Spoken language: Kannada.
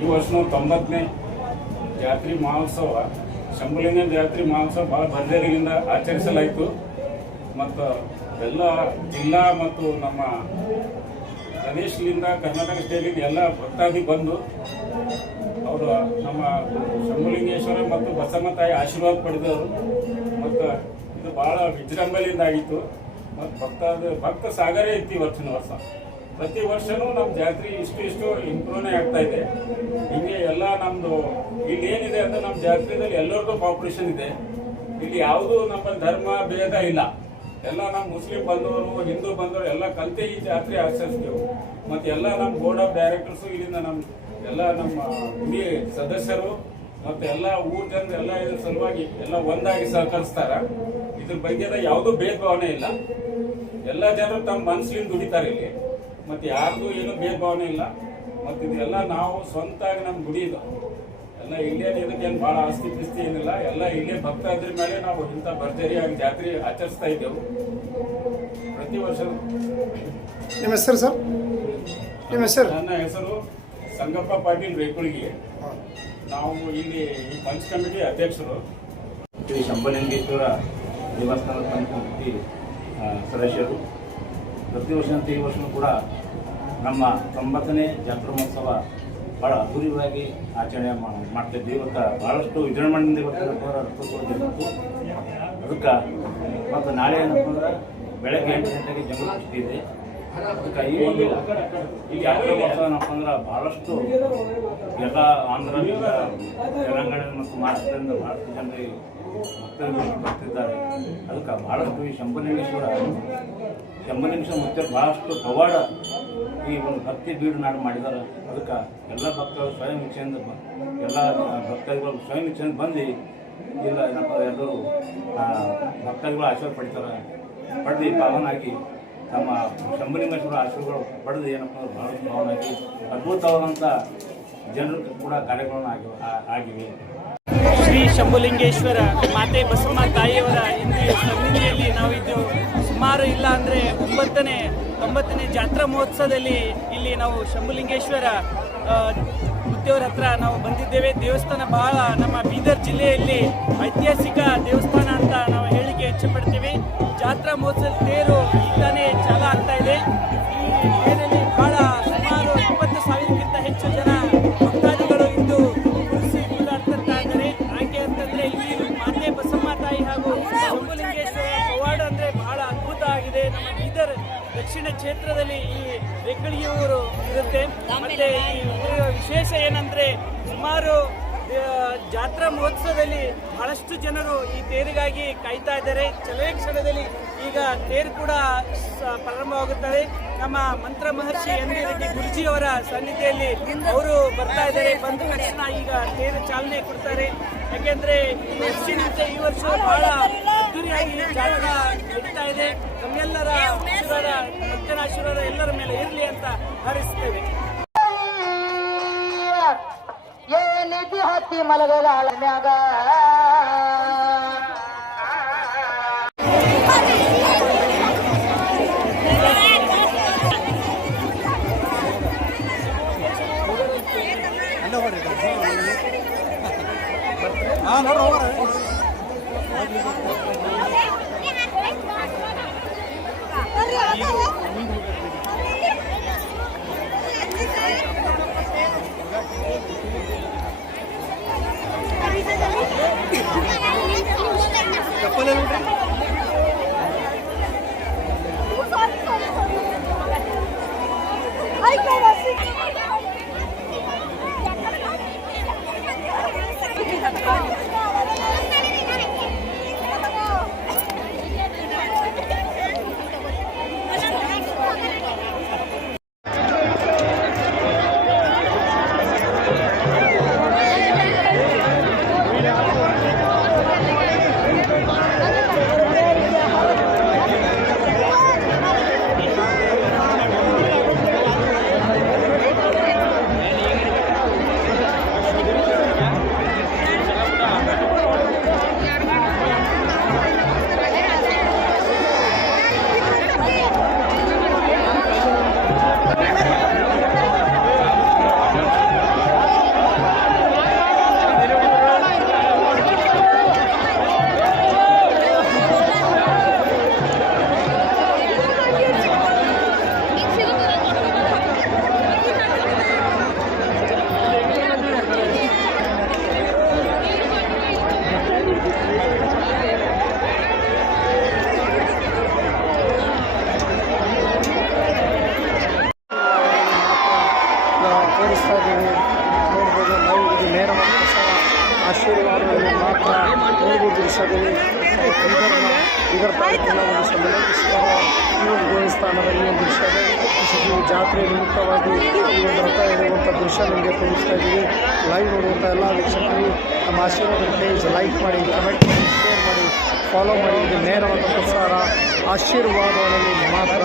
ಈ ವರ್ಷನೂ 90ನೇ ಜಾತ್ರೆ ಮಹೋತ್ಸವ ಶಂಭುಲಿಂಗ ಜಾತ್ರೆ ಮಹೋತ್ಸವ ಭಾಳ ಭರ್ಜರಿಯಿಂದ ಆಚರಿಸಲಾಯಿತು. ಮತ್ತು ಎಲ್ಲ ಜಿಲ್ಲಾ ಮತ್ತು ನಮ್ಮ ಪ್ರದೇಶದಿಂದ ಕರ್ನಾಟಕ ಸ್ಟೇಟಿಂದ ಎಲ್ಲ ಭಕ್ತಾದಿ ಬಂದು ಅವರು ನಮ್ಮ ಶಂಭುಲಿಂಗೇಶ್ವರ ಮತ್ತು ಬಸಮ್ಮ ತಾಯಿ ಆಶೀರ್ವಾದ ಪಡೆದವರು. ಮತ್ತು ಇದು ಭಾಳ ವಿಜೃಂಭಣೆಯಿಂದ ಆಗಿತ್ತು. ಮತ್ತು ಭಕ್ತ ಸಾಗರೇ ಇತ್ತು ಈ ವರ್ಷ ಪ್ರತಿ ವರ್ಷವೂ ನಮ್ಮ ಜಾತ್ರೆ ಇಷ್ಟು ಇಂಪ್ರೂವ್ನೇ ಆಗ್ತಾ ಇದೆ. ಹೀಗೆ ಎಲ್ಲ ನಮ್ಮದು ಇಲ್ಲಿ ಏನಿದೆ ಅಂದರೆ ನಮ್ಮ ಜಾತ್ರೆಯಲ್ಲಿ ಎಲ್ಲರದ್ದು ಕಾಂಪಿಟೇಷನ್ ಇದೆ. ಇಲ್ಲಿ ಯಾವುದೂ ನಮ್ಮ ಧರ್ಮ ಭೇದ ಇಲ್ಲ. ಎಲ್ಲ ನಮ್ಮ ಮುಸ್ಲಿಂ ಬಂದವರು ಹಿಂದೂ ಬಂದವರು ಎಲ್ಲ ಕಲಿತೆ ಈ ಜಾತ್ರೆ ಆಚರಿಸ್ತೇವೆ. ಮತ್ತು ಎಲ್ಲ ನಮ್ಮ ಬೋರ್ಡ್ ಆಫ್ ಡೈರೆಕ್ಟರ್ಸು ಇಲ್ಲಿಂದ ನಮ್ಮ ಗುಡಿ ಸದಸ್ಯರು ಮತ್ತು ಎಲ್ಲ ಊರ ಜನರು ಎಲ್ಲ ಇದ್ರ ಸಲುವಾಗಿ ಎಲ್ಲ ಒಂದಾಗಿ ಸಹಕರಿಸ್ತಾರೆ. ಇದ್ರ ಬಗ್ಗೆ ಯಾವುದೂ ಭೇದ ಭಾವನೆ ಇಲ್ಲ. ಎಲ್ಲ ಜನರು ತಮ್ಮ ಮನಸ್ಸಿನಿಂದ ದುಡಿತಾರೆ ಇಲ್ಲಿ. ಮತ್ತು ಯಾರ್ದು ಏನು ಭೇದ ಭಾವನೆ ಇಲ್ಲ. ಮತ್ತು ಇದೆಲ್ಲ ನಾವು ಸ್ವಂತಾಗಿ ನಮ್ಮ ಗುಡಿ ಇದು ಎಲ್ಲ ಇಲ್ಲೇನು ಇದಕ್ಕೇನು ಭಾಳ ಆಸ್ತಿ ಪಿಸ್ತಿ ಏನಿಲ್ಲ. ಎಲ್ಲ ಇಲ್ಲೇ ಭಕ್ತಾದ್ರ ಮೇಲೆ ನಾವು ಇಂಥ ಭರ್ಜರಿಯಾಗಿ ಜಾತ್ರೆ ಆಚರಿಸ್ತಾ ಇದ್ದೆವು ಪ್ರತಿ ವರ್ಷ. ನಿಮ್ಮ ಹೆಸರು ಸರ್? ನಿಮ್ಮ ಹೆಸರು? ನನ್ನ ಹೆಸರು ಸಂಗಪ್ಪ ಪಾಟೀಲ್ ರೇಕುಳಿಗಿ. ನಾವು ಇಲ್ಲಿ ಈ ಪಂಚ್ ಕಮಿಟಿ ಅಧ್ಯಕ್ಷರು. ಶ್ರೀ ಶಂಭುಲಿಂಗೇಶ್ವರ ದೇವಸ್ಥಾನದ ಪಂಚ ಕಮಿಟಿ ಸದಸ್ಯರು. ಪ್ರತಿ ವರ್ಷದಂತೆ ಈ ವರ್ಷವೂ ಕೂಡ ನಮ್ಮ 90ನೇ ಜಾತ್ರಾ ಮಹೋತ್ಸವ ಭಾಳ ಅದ್ದೂರಿಯಾಗಿ ಆಚರಣೆ ಮಾಡ್ತಿದ್ವಿ. ಇವತ್ತು ಭಾಳಷ್ಟು ವಿಜೃಂಭಣೆಯಿಂದ ಇವತ್ತು ರಥೋತ್ಸವ ಅದಕ್ಕೆ ಮತ್ತು ನಾಳೆ ಏನಪ್ಪ ಅಂದ್ರೆ ಬೆಳಗ್ಗೆ 8 ಗಂಟೆಗೆ ಜಂಗಲ್ ಕುಸ್ತಿ ಇದೆ. ಅದಕ್ಕೆ ಈ ಒಂದು ಈ ಜಾತ್ರಾ ಮಹೋತ್ಸವ ಏನಪ್ಪ ಅಂದ್ರೆ ಭಾಳಷ್ಟು ಎಲ್ಲ ಆಂಧ್ರದಿಂದ ತೆಲಂಗಾಣ ಮತ್ತು ಮಹಾರಾಷ್ಟ್ರದಿಂದ ಭಾಳಷ್ಟು ಜನರಿಗೆ ಭಕ್ತರು ಬರ್ತಿದ್ದಾರೆ. ಅದಕ್ಕೆ ಭಾಳಷ್ಟು ಈ ಶಂಭುಲಿಂಗೇಶ್ವರ ಮುತ್ತರು ಭಾಳಷ್ಟು ಪವಾಡ ಈ ಒಂದು ಭಕ್ತಿ ಬೀಡು ನಾಡು ಮಾಡಿದ್ದಾರೆ. ಅದಕ್ಕೆ ಎಲ್ಲ ಭಕ್ತರು ಸ್ವಯಂ ಇಚ್ಛೆಯಿಂದ ಎಲ್ಲ ಭಕ್ತಾದಿಗಳು ಸ್ವಯಂ ಇಚ್ಛೆಯಿಂದ ಬಂದು ಇಲ್ಲ ಏನಪ್ಪ ಎಲ್ಲರೂ ಭಕ್ತಾದಿಗಳು ಆಶೀರ್ವಾದ ಪಡೆದು ಪಾವನಾಗಿ ನಮ್ಮ ಶಂಭುಲಿಂಗೇಶ್ವರ ಆಶೀರ್ವಾದಗಳು ಪಡೆದು ಏನಪ್ಪ ಅಂದ್ರೆ ಭಾಳ ಪಾವನಾಗಿ ಅದ್ಭುತವಾದಂಥ ಜನರು ಕೂಡ ಕಾರ್ಯಗಳನ್ನು ಆಗಿವೆ. ಶ್ರೀ ಶಂಭುಲಿಂಗೇಶ್ವರ ಮಾತೆ ಬಸಮ್ಮ ತಾಯಿಯವರ ಇಂದು ಸನ್ನಿಧಿಯಲ್ಲಿ ನಾವಿದ್ದೆವು. ಸುಮಾರು ಇಲ್ಲ ಅಂದರೆ 90ನೇ ಜಾತ್ರಾ ಮಹೋತ್ಸವದಲ್ಲಿ ಇಲ್ಲಿ ನಾವು ಶಂಭುಲಿಂಗೇಶ್ವರ ಮುತ್ತೇವರ ಹತ್ರ ನಾವು ಬಂದಿದ್ದೇವೆ. ದೇವಸ್ಥಾನ ಬಹಳ ನಮ್ಮ ಬೀದರ್ ಜಿಲ್ಲೆಯಲ್ಲಿ ಐತಿಹಾಸಿಕ ದೇವಸ್ಥಾನ ಅಂತ ನಾವು ಹೇಳಿಕೆ ಇಚ್ಛೆಪಡ್ತೀವಿ. ಜಾತ್ರಾ ಮಹೋತ್ಸವ ತೇರು ಈಗಲೇ ಚಾಲ ಆಗ್ತಾ ಇದೆ. ಈ ತೇರಲ್ಲಿ ಬಹಳ ಸುಮಾರು 20,000ಕ್ಕಿಂತ ಹೆಚ್ಚು ಜನ ಭಕ್ತಾದಿಗಳು ಇಂದು ಕುರಿಸಿ ಓಡಾಡ್ತಾ ಇದ್ದಾರೆ. ಯಾಕೆ ಅಂತಂದರೆ ಇಲ್ಲಿ ಮಾತೆ ಬಸಮ್ಮ ತಾಯಿ ಹಾಗೂ ಶಂಭುಲಿಂಗೇಶ್ವರ ಪವಾಡ ಅಂದರೆ ಬಹಳ ಅದ್ಭುತ ಆಗಿದೆ. ನಮ್ಮ ಬೀದರ್ ದಕ್ಷಿಣ ಕ್ಷೇತ್ರದಲ್ಲಿ ಈ ರೇಕಳಿಯೂರು ಇರುತ್ತೆ. ಮತ್ತೆ ಈ ವಿಶೇಷ ಏನಂದ್ರೆ ಸುಮಾರು ಜಾತ್ರಾ ಮಹೋತ್ಸವದಲ್ಲಿ ಬಹಳಷ್ಟು ಜನರು ಈ ತೇರಿಗಾಗಿ ಕಾಯ್ತಾ ಇದ್ದಾರೆ. ಕೆಲವೇ ಕ್ಷಣದಲ್ಲಿ ಈಗ ತೇರು ಕೂಡ ಪ್ರಾರಂಭವಾಗುತ್ತದೆ. ನಮ್ಮ ಮಂತ್ರ ಮಹರ್ಷಿ ಎಂದಿರಕ್ಕೆ ಗುರುಜಿಯವರ ಸನ್ನಿಧಿಯಲ್ಲಿ ಅವರು ಬರ್ತಾ ಇದ್ದಾರೆ. ಬಂದ ತಕ್ಷಣ ಈಗ ತೇರು ಚಾಲನೆ ಕೊಡ್ತಾರೆ. ಯಾಕೆಂದ್ರೆ ವರ್ಷಿನಂತೆ ಈ ವರ್ಷ ಬಹಳ ಅದ್ದೂರಿಯಾಗಿ ಜಾತ್ರಾ ನಡೀತಾ ಇದೆ. ನಮ್ಮೆಲ್ಲರ ಆಶೀರ್ವಾದ ಭಕ್ತರ ಆಶೀರ್ವಾದ ಎಲ್ಲರ ಮೇಲೆ ಇರಲಿ ಅಂತ ಹಾರೈಸುತ್ತೇವೆ. ನಿಧಿ ಹತ್ತಿ ಮಲಗಲಾಳ ಮ್ಯಾಗ ನೋಡ್ಬೋದು. ಲೈವ್ ಇದು ನೇರವಾದ ಪ್ರಸಾರ ಆಶೀರ್ವಾದವನ್ನು ಮಾತ್ರ ನೋಡ್ಬೋದು ದೃಶ್ಯಗಳು. ಇದರ ತಾಲೂಕಿನ ಒಂದು ಸಂಬಂಧಿಸಿದ ಈ ಒಂದು ದೇವಸ್ಥಾನದ ಈ ಒಂದು ದೃಶ್ಯದ ಈ ಜಾತ್ರೆ ನಿಮಿತ್ತವಾಗಿ ಈ ಒಂದು ರಥ ಎಳೆಯುವಂಥ ದೃಶ್ಯ ನಿಮಗೆ ತೋರಿಸ್ತಾ ಇದ್ದೀವಿ. ಲೈವ್ ನೋಡುವಂಥ ಎಲ್ಲ ವೀಕ್ಷಕರು ನಮ್ಮ ಆಶೀರ್ವಾದ ಪೇಜ್ ಲೈಕ್ ಮಾಡಿ, ಕಮೆಂಟ್ ಮಾಡಿ, ಶೇರ್ ಮಾಡಿ, ಫಾಲೋ ಮಾಡಿ. ಇದು ನೇರವಾದ ಪ್ರಸಾರ ಆಶೀರ್ವಾದಗಳಲ್ಲಿ ಮಾತ್ರ.